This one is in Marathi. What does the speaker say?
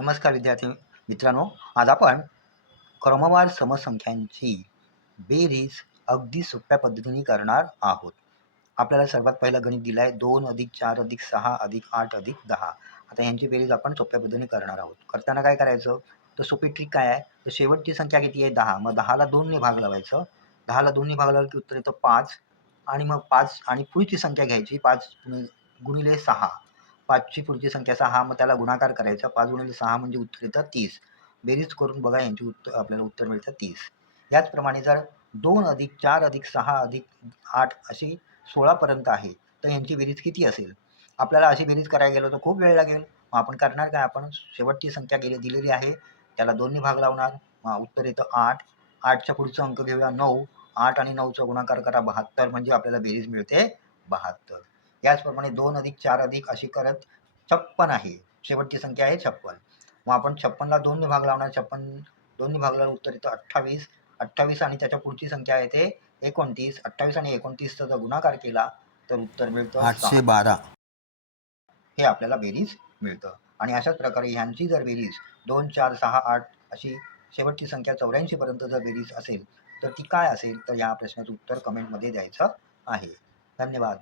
नमस्कार विद्यार्थी मित्रांनो, आज आपण क्रमवार समसंख्यांची बेरीज अगदी सोप्या पद्धतीने करणार आहोत. आपल्याला सर्वात पहिलं गणित दिलं आहे 2 + 4 + 6 + 8 + 10. आता यांची बेरीज आपण सोप्या पद्धतीने करणार आहोत. करताना काय करायचं, तर सोपी ट्रिक काय आहे, तर शेवटची संख्या किती आहे 10. मग 10ला 2 ने भाग लावायचं. 10ला 2 ने भाग लावलं की उत्तर येतं 5 आणि मग 5 आणि पुढची संख्या घ्यायची 5 गुणिले 6. 5ची पुढची संख्या 6, मग त्याला गुणाकार करायचा. 5 गुणिले 6 म्हणजे उत्तर येतं 30. बेरीज करून बघा, यांची आपल्याला उत्तर मिळतं 30. याचप्रमाणे जर 2 + 4 + 6 + 8 अशी 16 पर्यंत आहे, तर यांची बेरीज किती असेल? आपल्याला अशी बेरीज करायला गेलो तर खूप वेळ लागेल. मग आपण करणार काय, आपण शेवटची संख्या दिलेली आहे त्याला 2 ने भाग लावणार. उत्तर येतं 8. 8च्या पुढचा अंक घेऊया 9. 8 आणि 9चा गुणाकार करा 72, म्हणजे आपल्याला बेरीज मिळते 72. याचप्रमाणे 2 + 4 + अशी करत 56 आहे. शेवटची संख्या आहे 56. मग आपण 56ला 2 ने भाग लावणार. 56 2 ने भाग लावल्यावर उत्तर येतं 28. 28 आणि त्याच्या पुढची संख्या आहे ते 29. 28 आणि 29चा जर गुणाकार केला तर उत्तर मिळतं 812. हे आपल्याला बेरीज मिळतं. आणि अशाच प्रकारे ह्यांची जर बेरीज 2, 4, 6, 8 अशी शेवटची संख्या 84 पर्यंत जर बेरीज असेल तर ती काय असेल, तर या प्रश्नाचं उत्तर कमेंटमध्ये द्यायचं आहे. धन्यवाद.